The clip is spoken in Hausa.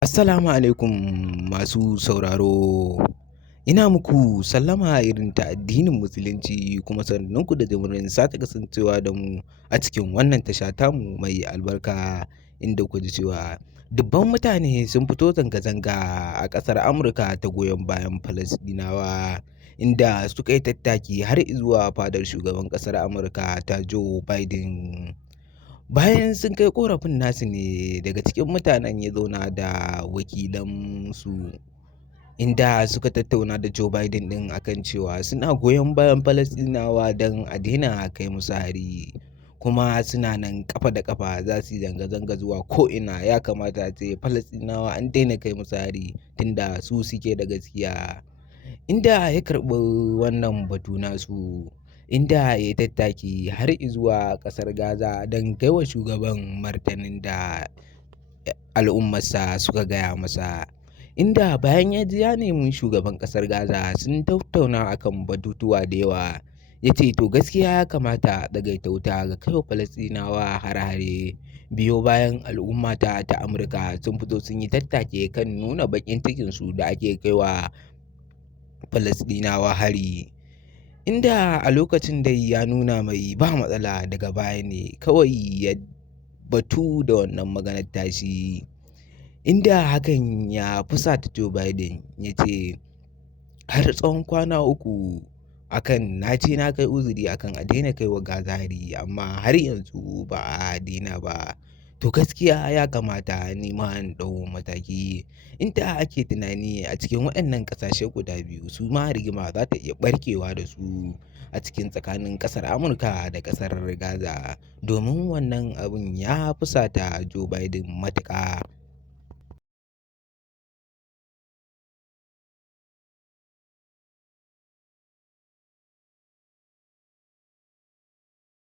Assalamu alaikum masu sauraro. Ina muku sallama irin ta addinin Musulunci kuma sannunku da jimirin sake kasancewa da mu a cikin wannan tasha tamu mai albarka inda ku ji cewa dubban mutane sun fito zanga-zanga a ƙasar Amurka ta goyon bayan Falasɗinawa inda suka yi tattaki har zuwa fadar shugaban ƙasar Amurka ta Joe Biden. Bayan sun kai ƙorafin nasu ne daga cikin mutanen ya zauna da wakilansu inda suka tattauna da Joe Biden ɗin akan cewa suna goyon bayan Falasɗinawa don a daina kai musu hari kuma suna nan ƙafa da ƙafa za su yi zanga-zanga zuwa ko'ina ya kamata a ce Falasɗinawa an daina kai musu hari tunda su suke da gaskiya. Inda ya karɓi wannan batu nasu inda ya yi tattaki har zuwa ƙasar Gaza don kai wa shugaban martanin da al'ummarsa suka gaya masa. Inda bayan ya ji ya nemi shugaban ƙasar Gaza sun tattauna akan batutuwa da yawa ya ce to gaskiya ya kamata a tsagaita wuta ga kai wa Falasɗinawa hare-hare biyo bayan al'ummata ta Amurka sun fito sun yi tattaki kan nuna baƙin cikinsu da ake kai wa Falasɗinawa hari. Inda a lokacin dai ya nuna mai ba matsala daga baya ne kawai ya batu da wannan maganar tashi. Inda hakan ya fusata Joe Biden ya ce har tsawon kwana uku akan na ce na kai uzuri akan a daina kai wa Gaza hari amma har yanzu ba a daina ba. To gaskiya ya kamata ni ma in ɗau mataki. Inda ake tunani a cikin waɗannan ƙasashe guda biyu su ma rigima za ta iya ɓarkewa da su a cikin tsakanin ƙasar Amurka da ƙasar Gaza domin wannan abun ya fusata Joe Biden matuƙa.